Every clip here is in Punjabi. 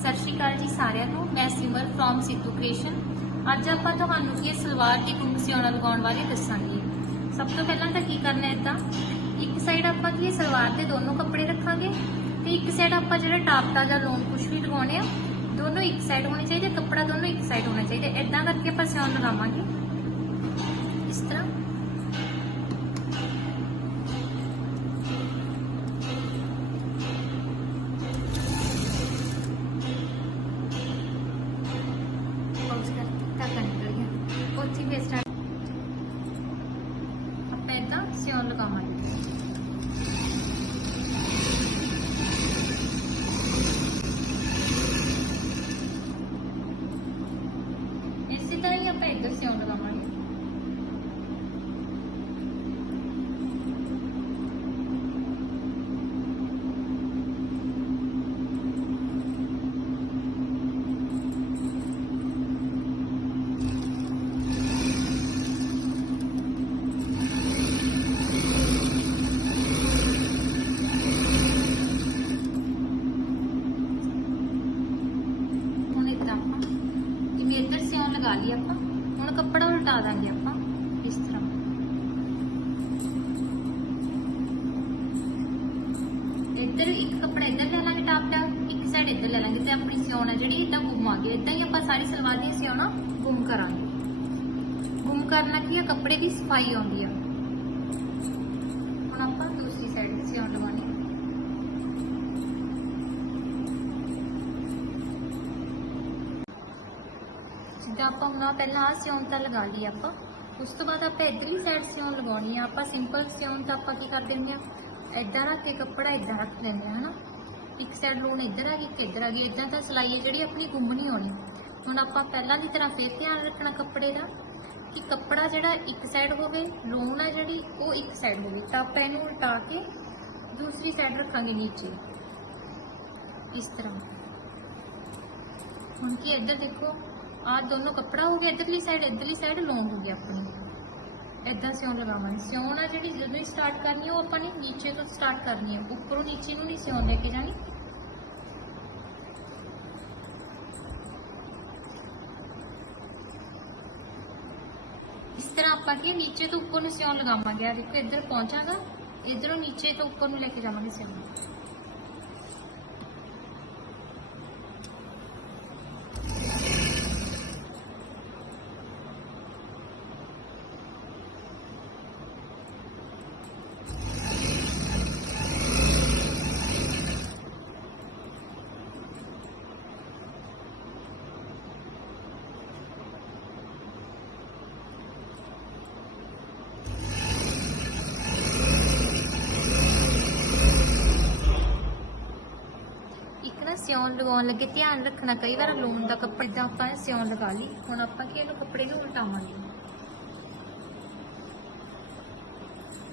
ਸਤਿ ਸ਼੍ਰੀ ਅਕਾਲ ਜੀ ਸਾਰਿਆਂ ਨੂੰ। ਮੈਂ ਸਿਮਰ ਫਰੋਮ ਸਿੱਧੂ ਕ੍ਰੀਏਸ਼ਨ ਅੱਜ ਆਪਾਂ ਤੁਹਾਨੂੰ ਇਹ ਸਲਵਾਰ ਦੀ ਕੁੰਮ ਸਿਉਣਾ ਲਗਾਉਣ ਬਾਰੇ ਦੱਸਾਂਗੇ। ਸਭ ਤੋਂ ਪਹਿਲਾਂ ਤਾਂ ਕੀ ਕਰਨਾ ਹੈ ਤਾਂ ਇੱਕ ਸਾਈਡ ਆਪਾਂ ਕੀ ਸਲਵਾਰ ਦੇ ਦੋਨੋਂ ਕੱਪੜੇ ਰੱਖਾਂਗੇ ਤੇ ਇੱਕ ਸਾਈਡ ਆਪਾਂ ਜਿਹੜਾ ਟਾਪਟਾ ਜਾਂ ਲੋਨ ਕੁਛ ਵੀ ਲਗਾਉਣੇ ਆ, ਦੋਨੋਂ ਇੱਕ ਸਾਈਡ ਹੋਣੇ ਚਾਹੀਦੇ, ਕੱਪੜਾ ਦੋਨੋਂ ਇੱਕ ਸਾਈਡ ਹੋਣਾ ਚਾਹੀਦਾ। ਇਦਾਂ ਕਰਕੇ ਆਪਾਂ ਸਿਉਣ ਲਗਾਵਾਂਗੇ। ਇਸ ਤਰ੍ਹਾਂ ਪੌਜ਼ ਕਰ ਧਾਗਾ ਨਿਕਲ ਗਿਆ ਉੱਥੇ ਵੀ ਸਟਾਰਟ ਆਪਾਂ ਏਦਾਂ ਸਿਉਣ ਲਗਾਵਾਂਗੇ ਇਸੇ ਤਰ੍ਹਾਂ ਹੀ ਆਪਾਂ ਇੱਧਰ ਸਿਉਣ ਲਗਾਵਾਂਗੇ ਹੁਣ ਇੱਦਾਂ ਆਪਾਂ ਜਿਵੇਂ ਇੱਧਰ ਸਿਉਣ ਲਗਾ ਲਈ ਆਪਾਂ ਹੁਣ ਕੱਪੜਾ ਉਲਟਾ ਦਾਂਗੇ ਆਪਾਂ ਇਸ ਤਰ੍ਹਾਂ ਇੱਧਰ ਇੱਕ ਕੱਪੜਾ ਇੱਧਰ ਲੈ ਲਾਂਗੇ ਟਾਪ ਦਾ ਇੱਕ ਸਾਈਡ ਇੱਧਰ ਲੈ ਲਾਂਗੇ ਤੇ ਆਪਣੀ ਸਿਉਣ ਹੈ ਜਿਹੜੀ ਇਦਾਂ ਗੁੰਮ ਆ ਗਈ ਇਦਾਂ ਹੀ ਆਪਾਂ ਸਾਰੀ ਸਲਵਾਰ ਦੀਆਂ ਸਿਉਣਾ ਗੁੰਮ ਕਰਾਂਗੇ। ਗੁੰਮ ਕਰਨਾ ਕੀ ਆ? ਕੱਪੜੇ ਦੀ ਸਫ਼ਾਈ ਆਉਂਦੀ ਆ। ਹੁਣ ਆਪਾਂ ਦੂਸਰੀ ਸਾਈਡ ਤੇ ਸਿਉਣ ਲਗਾਉਣੀ ਜਿੱਦਾਂ ਆਪਾਂ ਹੁਣ ਪਹਿਲਾਂ ਆ ਸਿਉਣ ਤਾਂ ਲਗਾ ਲਈ ਆਪਾਂ। ਉਸ ਤੋਂ ਬਾਅਦ ਆਪਾਂ ਇਧਰਲੀ ਸਾਈਡ ਸਿਉਣ ਲਗਾਉਣੀ ਆ। ਆਪਾਂ ਸਿੰਪਲ ਸਿਉਣ ਤਾਂ ਆਪਾਂ ਕੀ ਕਰ ਦਿੰਦੇ ਆ? ਇਦਾਂ ਰੱਖ ਕੇ ਕੱਪੜਾ ਇਦਾਂ ਰੱਖ ਲੈਂਦੇ ਆ, ਹਨਾ? ਇੱਕ ਸਾਈਡ ਲੂਣ ਇੱਧਰ ਆ ਗਈ, ਇੱਕ ਇੱਧਰ ਆ ਗਈ ਇਦਾਂ ਤਾਂ ਸਲਾਈ ਹੈ ਜਿਹੜੀ ਆਪਣੀ ਗੁੰਮ ਨਹੀਂ ਹੋਣੀ। ਹੁਣ ਆਪਾਂ ਪਹਿਲਾਂ ਦੀ ਤਰ੍ਹਾਂ ਫੇਰ ਧਿਆਨ ਰੱਖਣਾ ਕੱਪੜੇ ਦਾ ਕਿ ਕੱਪੜਾ ਜਿਹੜਾ ਇੱਕ ਸਾਈਡ ਹੋਵੇ ਲੋਨ ਆ ਜਿਹੜੀ, ਉਹ ਇੱਕ ਸਾਈਡ ਹੋਵੇ। ਤਾਂ ਆਪਾਂ ਇਹਨੂੰ ਉਲਟਾ ਕੇ ਦੂਸਰੀ ਸਾਈਡ ਰੱਖਾਂਗੇ ਨੀਚੇ। ਇਸ ਤਰ੍ਹਾਂ। ਹੁਣ ਕੀ ਇੱਧਰ ਦੇਖੋ, ਆਹ ਦੋਨੋਂ ਕੱਪੜਾ ਹੋ ਗਿਆ, ਇੱਧਰਲੀ ਸਾਈਡ ਇੱਧਰਲੀ ਸਾਈਡ ਲੌਂਗ ਹੋ ਗਿਆ ਆਪਣੀ। ਇਦਾਂ ਸਿਉਣ ਲਗਾਵਾਂਗੇ। ਸਿਉਣ ਆ ਜਿਹੜੀ ਜਦੋਂ ਹੀ ਸਟਾਰਟ ਕਰਨੀ ਉਹ ਆਪਾਂ ਨੇ ਨੀਚੇ ਤੋਂ ਸਟਾਰਟ ਕਰਨੀ ਹੈ ਉੱਪਰੋਂ ਨੀਚੇ ਨੂੰ ਨਹੀਂ ਸਿਉਣ ਲੈ ਕੇ ਜਾਣੀ। ਇਸ ਤਰ੍ਹਾਂ ਆਪਾਂ ਕੀ ਨੀਚੇ ਤੋਂ ਉੱਪਰ ਨੂੰ ਸਿਉਣ ਲਗਾਵਾਂਗੇ। ਆ ਦੇਖੋ, ਇੱਧਰ ਪਹੁੰਚਾਂਗਾ। ਇੱਧਰੋਂ ਨੀਚੇ ਤੋਂ ਉੱਪਰ ਨੂੰ ਲੈ ਕੇ ਜਾਵਾਂਗੇ ਸਿਉਣ ਇੱਕ ਨਾ ਸਿਉਣ ਲਗਾਉਣ ਲੱਗੇ, ਧਿਆਨ ਰੱਖਣਾ ਕਈ ਵਾਰ ਲੂਣ ਦਾ ਕੱਪੜਾ ਇਦਾਂ ਆਪਾਂ ਇਹ ਸਿਉਣ ਲਗਾ ਲਈ। ਹੁਣ ਆਪਾਂ ਕੀ ਇਹਨੂੰ ਕੱਪੜੇ ਨੂੰ ਉਲਟਾਵਾਂਗੇ।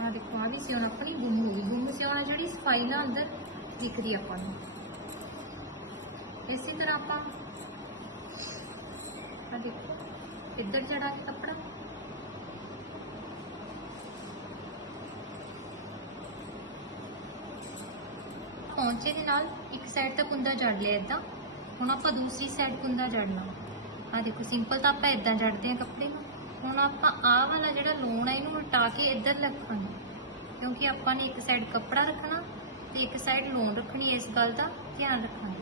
ਆ ਦੇਖੋ ਆ ਵੀ ਸਿਉਣ ਆਪਣੀ ਗੁੰਮ ਹੋ ਗਈ। ਗੁੰਮ ਸਿਉਣ ਜਿਹੜੀ ਸਫ਼ਾਈ ਨਾਲ ਅੰਦਰ ਦਿਖਦੀ ਆਪਾਂ ਨੂੰ। ਇਸੇ ਤਰ੍ਹਾਂ ਆਪਾਂ ਆ ਦੇਖੋ, ਇੱਧਰ ਚੜਾ ਕੇ ਕੱਪੜਾ। ਪੌਂਚੇ ਦੇ ਨਾਲ ਇੱਕ ਸਾਈਡ ਤਾਂ ਕੁੰਦਾ ਜੜ ਲਿਆ ਇਦਾਂ ਹੁਣ ਆਪਾਂ ਦੂਸਰੀ ਸਾਈਡ ਕੁੰਦਾ ਜੜਨਾ। ਆ ਦੇਖੋ ਸਿੰਪਲ ਤਾਂ ਆਪਾਂ ਇਦਾਂ ਜੜਦੇ ਆ ਕੱਪੜੇ ਨੂੰ। ਹੁਣ ਆਪਾਂ ਆਹ ਵਾਲਾ ਜਿਹੜਾ ਲੋਨ ਹੈ ਇਹਨੂੰ ਉਲਟਾ ਕੇ ਇੱਧਰ ਰੱਖਾਂਗੇ ਕਿਉਂਕਿ ਆਪਾਂ ਨੇ ਇੱਕ ਸਾਈਡ ਕੱਪੜਾ ਰੱਖਣਾ ਤੇ ਇੱਕ ਸਾਈਡ ਲੋਨ ਰੱਖਣੀ ਇਸ ਗੱਲ ਦਾ ਧਿਆਨ ਰੱਖਣਾ।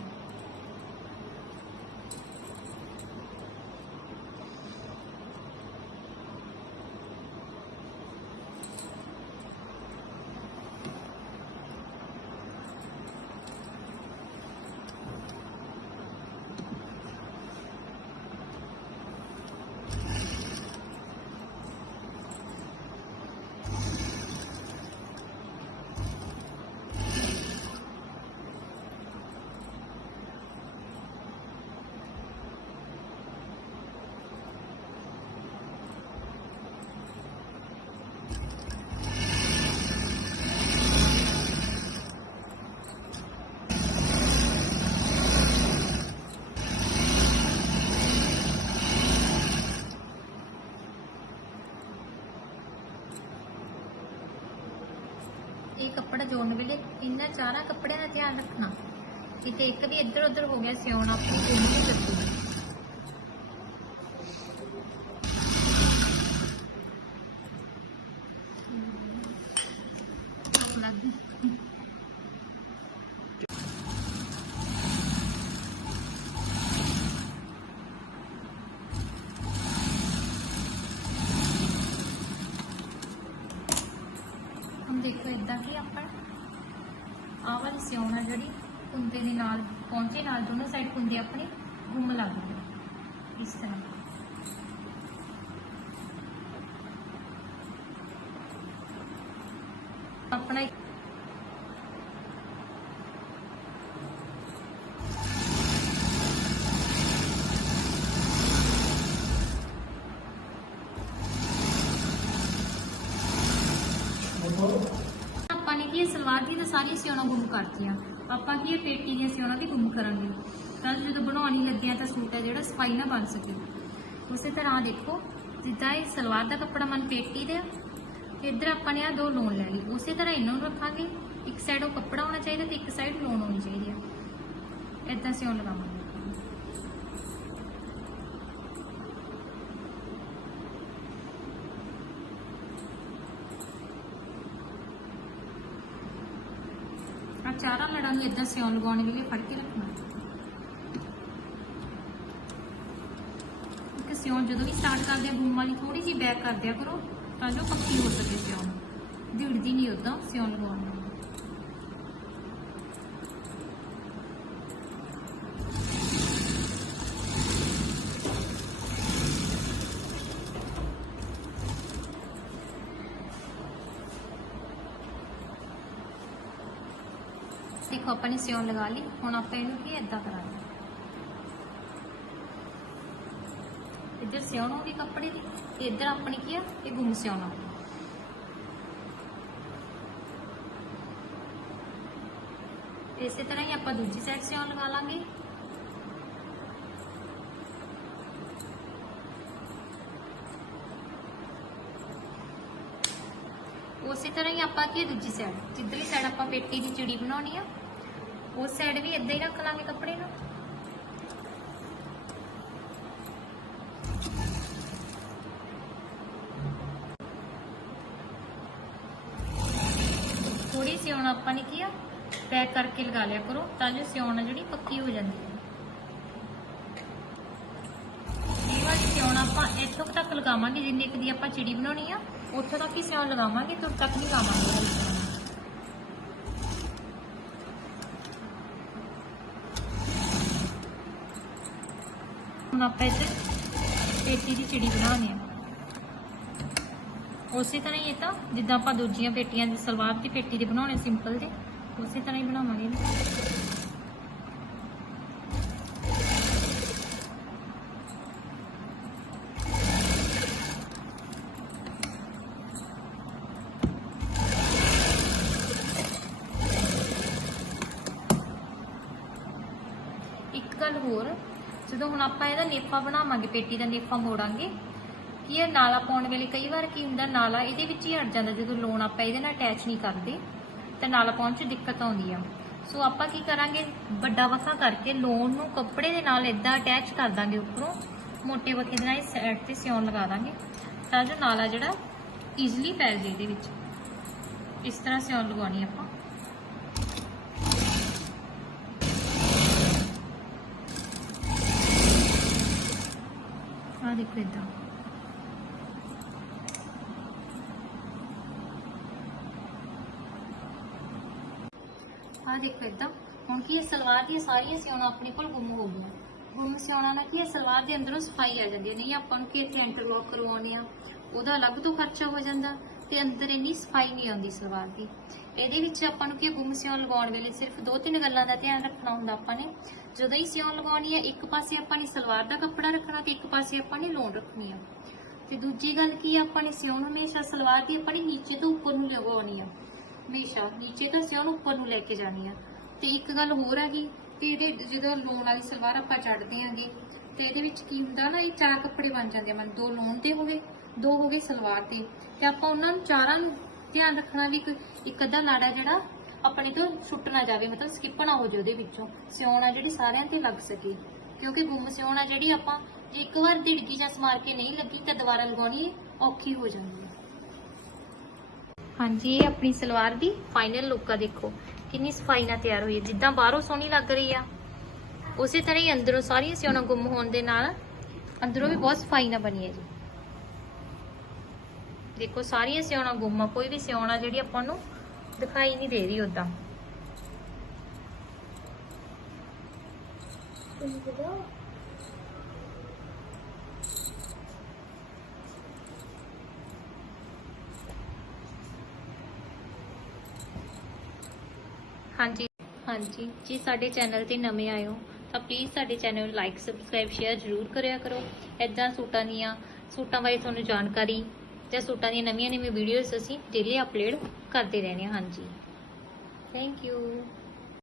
ਇਹ ਕੱਪੜਾ ਜੋੜਨ ਵੇਲੇ ਇਹਨਾਂ ਚਾਰਾਂ ਕੱਪੜਿਆਂ ਦਾ ਧਿਆਨ ਰੱਖਣਾ। ਕਿਤੇ ਇੱਕ ਵੀ ਇੱਧਰ ਉੱਧਰ ਹੋ ਗਿਆ, ਸਿਉਣ ਆਪਣੀ ਗੁੰਮ ਨਹੀਂ ਕੱਟੂਗੀ ਹੁਣ ਦੇਖੋ ਇਦਾਂ ਕਿ ਆਪਾਂ ਆਹ ਵਾਲੀ ਸਿਉਣ ਆ ਜਿਹੜੀ ਕੁੰਦੇ ਦੇ ਨਾਲ ਪਹੁੰਚੇ ਨਾਲ ਦੋਨੋਂ ਸਾਈਡ ਕੁੰਦੇ ਆਪਣੇ ਗੁੰਮ ਲੱਗ ਗਏ। ਇਸ ਤਰ੍ਹਾਂ। ਆਪਣਾ ਆਪਾਂ ਨੇ ਕੀ ਸਲਵਾਰ ਦੀ ਤਾਂ ਸਾਰੀਆਂ ਸਿਉਣਾ ਗੁਰੂ ਕਰਤੀਆਂ ਆਪਾਂ ਕੀ ਇਹ ਪੇਟੀ ਦੀਆਂ ਸਿਉਣਾ ਵੀ ਗੁੰਮ ਕਰਾਂਗੇ। ਤਾਂ ਜਦੋਂ ਬਣਾਉਣੀ ਲੱਗਿਆ ਤਾਂ ਸੂਟ ਹੈ ਜਿਹੜਾ ਸਫ਼ਾਈ ਨਾ ਬਣ ਸਕੇ। ਉਸੇ ਤਰ੍ਹਾਂ ਆਹ ਦੇਖੋ ਜਿੱਦਾਂ ਇਹ ਸਲਵਾਰ ਦਾ ਕੱਪੜਾ ਮਨ ਪੇਟੀ ਦੇ ਆ, ਇੱਧਰ ਆਪਾਂ ਨੇ ਆ ਦੋ ਲੋਨ ਲੈ ਲਈ ਉਸੇ ਤਰ੍ਹਾਂ ਇਹਨਾਂ ਨੂੰ ਰੱਖਾਂਗੇ। ਇੱਕ ਸਾਈਡ ਉਹ ਕੱਪੜਾ ਹੋਣਾ ਚਾਹੀਦਾ ਤੇ ਇੱਕ ਸਾਈਡ ਲੋਨ ਹੋਣੀ ਚਾਹੀਦੀ ਆ। ਇਦਾਂ ਸਿਉਣ ਲਗਾਵਾਂਗੇ ਆ ਚਾਰਾਂ ਲੜਾਂ ਨੂੰ ਇਦਾਂ ਸਿਉਣ ਲਗਾਉਣ ਵੇਲੇ ਫੜ ਕੇ ਰੱਖਣਾ। ਇੱਕ ਸਿਉਣ ਜਦੋਂ ਵੀ ਸਟਾਰਟ ਕਰਦੇ ਆ, ਬੂਮ ਵਾਲੀ ਥੋੜੀ ਜਿਹੀ ਬੈਕ ਕਰਦੇ ਆ ਕਰੋ ਤਾਂ ਜੋ ਪੱਕੀ ਹੋ ਸਕੇ ਸਿਉਂ ਦਿੜਦੀ ਨਹੀਂ ਉਦਾਂ ਸਿਉਂ ਲਗਾਉਣ ਨਾਲ ਦੇਖੋ ਆਪਾਂ ਨੇ ਸਿਉਣ ਲਗਾ ਲਈ, ਹੁਣ ਆਪਾਂ ਇਹਨੂੰ ਕੀ ਏਦਾਂ ਕਰਾਂਗੇ? ਇੱਧਰ ਸਿਉਣ ਹੋ ਗਈ ਕੱਪੜੇ ਦੀ, ਤੇ ਇੱਧਰ ਆਪਣੀ ਕੀ ਆ? ਇਹ ਗੁੰਮ ਸਿਉਣਾ ਇਸੇ ਤਰ੍ਹਾਂ ਹੀ ਆਪਾਂ ਦੂਜੀ ਸਾਈਡ ਸਿਉਣ ਲਗਾ ਲਾਂਗੇ। ਉਸੇ ਤਰ੍ਹਾਂ ਹੀ ਆਪਾਂ ਕੀ ਦੂਜੀ ਸਾਈਡ ਜਿੱਧਰਲੀ ਸਾਈਡ ਆਪਾਂ ਪੇਟੀ ਦੀ ਚਿੜੀ ਬਣਾਉਣੀ ਆ, ਉਸ ਸਾਈਡ ਵੀ ਇਦਾਂ ਹੀ ਰੱਖ ਲਾਂਗੇ ਕੱਪੜੇ ਨੂੰ। ਥੋੜੀ ਸਿਉਣ ਆਪਾਂ ਨੇ ਕੀ ਆ, ਪੈਕ ਕਰਕੇ ਲਗਾ ਲਿਆ ਕਰੋ, ਤਾਂ ਜੋ ਸਿਉਣ ਜਿਹੜੀ ਪੱਕੀ ਹੋ ਜਾਂਦੀ ਹੈ ਇਹ ਵਾਲੀ ਸਿਉਣ ਆਪਾਂ ਇੱਥੋਂ ਤੱਕ ਲਗਾਵਾਂਗੇ, ਜਿੰਨੀ ਕੁ ਦੀ ਆਪਾਂ ਚਿੜੀ ਬਣਾਉਣੀ ਆ। ਉੱਥੋਂ ਤੱਕ ਹੀ ਸਿਉਣ ਲਗਾਵਾਂਗੇ ਤੁਰ ਤੱਕ ਨਹੀਂ ਲਾਵਾਂਗੇ। ਹੁਣ ਆਪਾਂ ਇੱਥੇ ਪੇਟੀ ਦੀ ਚਿੜੀ ਬਣਾਉਣੀ ਹੈ ਉਸੇ ਤਰ੍ਹਾਂ ਹੀ ਇਹ ਤਾਂ, ਜਿੱਦਾਂ ਆਪਾਂ ਦੂਜੀਆਂ ਪੇਟੀਆਂ ਦੀ, ਸਲਵਾਰ ਦੀ ਪੇਟੀ ਦੇ ਬਣਾਉਣੇ ਸਿੰਪਲ ਦੇ ਉਸੇ ਤਰ੍ਹਾਂ ਹੀ ਬਣਾਵਾਂਗੇ ਇਹਨੂੰ। ਇੱਕ ਗੱਲ ਹੋਰ। ਜਦੋਂ ਹੁਣ ਆਪਾਂ ਇਹਦਾ ਨੇਫਾ ਬਣਾਵਾਂਗੇ, ਪੇਟੀ ਦਾ ਨੇਫਾ ਮੋੜਾਂਗੇ, ਕੀ ਇਹ ਨਾਲਾ ਪਾਉਣ ਵੇਲੇ ਕਈ ਵਾਰ ਕੀ ਹੁੰਦਾ, ਨਾਲਾ ਇਹਦੇ ਵਿੱਚ ਹੀ ਅੜ ਜਾਂਦਾ, ਜਦੋਂ ਲੋਨ ਆਪਾਂ ਇਹਦੇ ਨਾਲ ਅਟੈਚ ਨਹੀਂ ਕਰਦੇ, ਤਾਂ ਨਾਲਾ ਪਾਉਣ 'ਚ ਦਿੱਕਤ ਆਉਂਦੀ ਆ। ਸੋ ਆਪਾਂ ਕੀ ਕਰਾਂਗੇ, ਵੱਡਾ ਵਖਾ ਕਰਕੇ ਲੋਨ ਨੂੰ ਕੱਪੜੇ ਦੇ ਨਾਲ ਇਦਾਂ ਅਟੈਚ ਕਰ ਦਾਂਗੇ ਉੱਪਰੋਂ, ਮੋਟੇ ਵਖੇ ਦੇ ਨਾਲ ਇਸ ਸਾਈਡ ਤੇ ਸਿਉਣ ਲਗਾ ਦਾਂਗੇ, ਤਾਂ ਜੋ ਨਾਲਾ ਜਿਹੜਾ ਈਜ਼ੀਲੀ ਪੈ ਜਾਏ ਇਹਦੇ ਵਿੱਚ। ਇਸ ਤਰ੍ਹਾਂ ਸਿਉਣ ਲਗਾਉਣੀ ਆਪਾਂ। ਦੇਖੋ ਇਦਾਂ ਆ ਦੇਖੋ ਇਦਾਂ ਹੁਣ ਕੀ ਇਹ ਸਲਵਾਰ ਦੀਆਂ ਸਾਰੀਆਂ ਸਿਉਣਾ ਆਪਣੇ ਕੋਲ ਗੁੰਮ ਹੋ ਗਈਆਂ। ਗੁੰਮ ਸਿਉਣਾ ਨਾਲ ਕੀ ਸਲਵਾਰ ਦੇ ਅੰਦਰੋਂ ਸਫ਼ਾਈ ਆ ਜਾਂਦੀ ਹੈ। ਨਹੀਂ, ਆਪਾਂ ਨੂੰ ਕਿ ਇੱਥੇ ਇੰਟਰਲੌਕ ਕਰਵਾਉਣੇ ਆ ਉਹਦਾ ਅਲੱਗ ਤੋਂ ਖਰਚਾ ਹੋ ਜਾਂਦਾ ਤੇ ਅੰਦਰ ਇੰਨੀ ਸਫ਼ਾਈ ਨਹੀਂ ਆਉਂਦੀ ਸਲਵਾਰ ਦੀ। ਇਹਦੇ ਵਿੱਚ ਆਪਾਂ ਨੂੰ ਕੀ ਗੁੰਮ ਸਿਉਂ ਲਗਾਉਣ ਵੇਲੇ ਸਿਰਫ ਦੋ ਤਿੰਨ ਗੱਲਾਂ ਦਾ ਧਿਆਨ ਰੱਖਣਾ ਹੁੰਦਾ ਆਪਾਂ ਨੇ। ਜਦੋਂ ਹੀ ਸਿਉਂ ਲਗਾਉਣੀ ਹੈ ਇੱਕ ਪਾਸੇ ਆਪਾਂ ਨੇ ਸਲਵਾਰ ਦਾ ਕੱਪੜਾ ਰੱਖਣਾ ਤੇ ਇੱਕ ਪਾਸੇ ਆਪਾਂ ਨੇ ਲੋਨ ਰੱਖਣੀ ਆ। ਤੇ ਦੂਜੀ ਗੱਲ ਕੀ ਆ, ਆਪਾਂ ਨੇ ਸਿਉਣ ਹਮੇਸ਼ਾ ਸਲਵਾਰ ਦੀ ਆਪਾਂ ਨੇ ਨੀਚੇ ਤੋਂ ਉੱਪਰ ਨੂੰ ਲਗਾਉਣੀ ਆ। ਹਮੇਸ਼ਾ ਨੀਚੇ ਤੋਂ ਸਿਉਣ ਉੱਪਰ ਨੂੰ ਲੈ ਕੇ ਜਾਣੀ ਆ। ਤੇ ਇੱਕ ਗੱਲ ਹੋਰ ਹੈਗੀ ਕਿ ਇਹਦੇ ਜਦੋਂ ਲੋਨ ਵਾਲੀ ਸਲਵਾਰ ਆਪਾਂ ਚੜਦੇ ਆਂਗੇ, ਤੇ ਇਹਦੇ ਵਿੱਚ ਕੀ ਹੁੰਦਾ ਨਾ, ਇਹ ਚਾਰ ਕੱਪੜੇ ਬਣ ਜਾਂਦੇ ਮਨ ਦੋ ਲੋਨ ਤੇ ਹੋ ਗਏ ਦੋ ਹੋ ਗਏ ਸਲਵਾਰ ਤੇ। ਤੇ ਆਪਾਂ ਉਹਨਾਂ ਨੂੰ ਚਾਰਾਂ ਨੂੰ ਧਿਆਨ ਰੱਖਣਾ ਵੀ ਇੱਕ ਅੱਧਾ ਲਾੜਾ ਜਿਹੜਾ ਆਪਣੇ ਤੋਂ ਛੁੱਟ ਨਾ ਜਾਵੇ, ਮਤਲਬ ਸਕਿਪ ਨਾ ਹੋ ਜਾਵੇ ਉਹਦੇ ਵਿੱਚੋਂ। ਸਿਉਣ ਜਿਹੜੀ ਸਾਰਿਆਂ ਤੇ ਲੱਗ ਸਕੇ। ਕਿਉਂਕਿ ਗੁੰਮ ਸਿਉਣ ਜਿਹੜੀ ਆਪਾਂ ਜੇ ਇੱਕ ਵਾਰ ਢਿੜਕੀ ਜਾਂ ਸਮਾਰ ਕੇ ਨਹੀਂ ਲੱਗੀ ਤਾਂ ਦੁਬਾਰਾ ਲਗਾਉਣੀ ਔਖੀ ਹੋ ਜਾਂਦੀ ਹੈ। ਹਾਂਜੀ, ਇਹ ਆਪਣੀ ਸਲਵਾਰ ਦੀ ਫਾਈਨਲ ਲੁੱਕ ਆ ਦੇਖੋ। ਕਿੰਨੀ ਸਫ਼ਾਈ ਨਾਲ ਤਿਆਰ ਹੋਈ ਹੈ। ਜਿੱਦਾਂ ਬਾਹਰੋਂ ਸੋਹਣੀ ਲੱਗ ਰਹੀ ਆ। ਉਸੇ ਤਰ੍ਹਾਂ ਹੀ ਅੰਦਰੋਂ ਸਾਰੀਆਂ ਸਿਉਣਾ ਗੁੰਮ ਹੋਣ ਦੇ ਨਾਲ ਅੰਦਰੋਂ ਵੀ ਬਹੁਤ ਸਫ਼ਾਈ ਨਾਲ ਬਣੀ ਹੈ ਜੀ। ਦੇਖੋ, ਸਾਰੀਆਂ ਸਿਉਣਾ ਗੁੰਮ ਆ, ਕੋਈ ਵੀ ਸਿਉਣਾ ਜਿਹੜੀ ਆਪਾਂ ਨੂੰ ਦਿਖਾਈ ਨਹੀਂ ਦੇ ਰਹੀ ਉਦਾਂ ਹਾਂਜੀ ਹਾਂਜੀ। ਜੀ, ਸਾਡੇ ਚੈਨਲ ਤੇ ਨਵੇਂ ਆਏ ਹੋ ਤਾਂ ਪਲੀਜ਼ ਸਾਡੇ ਚੈਨਲ ਨੂੰ ਲਾਈਕ ਸਬਸਕ੍ਰਾਈਬ ਸ਼ੇਅਰ ਜ਼ਰੂਰ ਕਰਿਆ ਕਰੋ। ਐਦਾਂ ਸੂਟਾਂ ਦੀਆਂ ਸੂਟਾਂ ਬਾਰੇ ਤੁਹਾਨੂੰ ਜਾਣਕਾਰੀ ਜਾਂ ਸੂਟਾਂ ਦੀਆਂ ਨਵੀਆਂ ਨਵੀਆਂ ਵੀਡੀਓਜ਼ ਅਸੀਂ ਡੇਲੀ ਅਪਲੋਡ ਕਰਦੇ ਰਹਿੰਦੇ ਹਾਂ, ਹਾਂਜੀ। Thank you